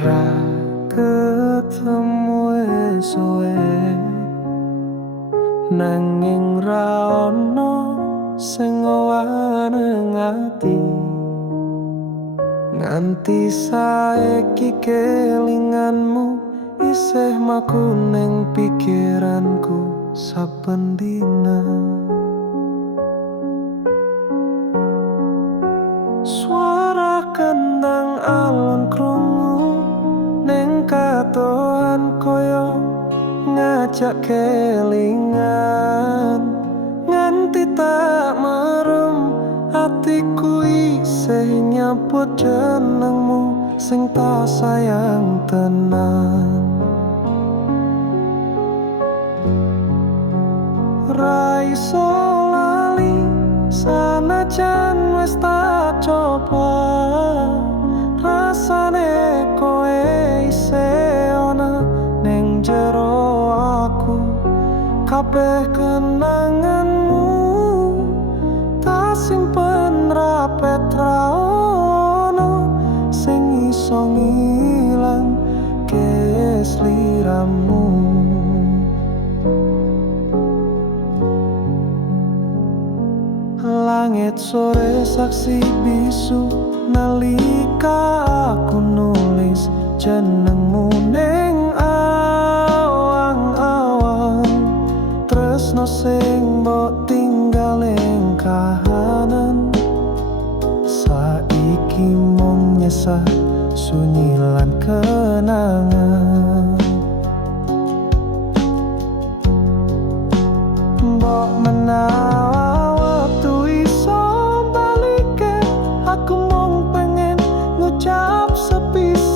Ra ketemu suwe nanging ra ono sing ngowaneng ati. Nganti saiki kelinganmu isih maku ning pikiranku saben dina. Suara kendang alun krungu ning katoan koyo ngajak kelingan. Nganti tak merem hatiku isih nyebut jenengmu sing tak sayang tenan. Ra iso lali sanajan wis tak coba, rasane koe isih ana ning jero aku. Kabeh kenanganmu tak simpen rapet ra ono sing iso ngilang ke sliramu. Langit sore saksi bisu nalika aku nulis jenengmu ning awang-awang. Tresno sing mbok tinggal ing kahanan saiki mung nyesah sunyi lan kenangan. Mbok menawa waktu iso balike, aku mung pengen ngucap sepisan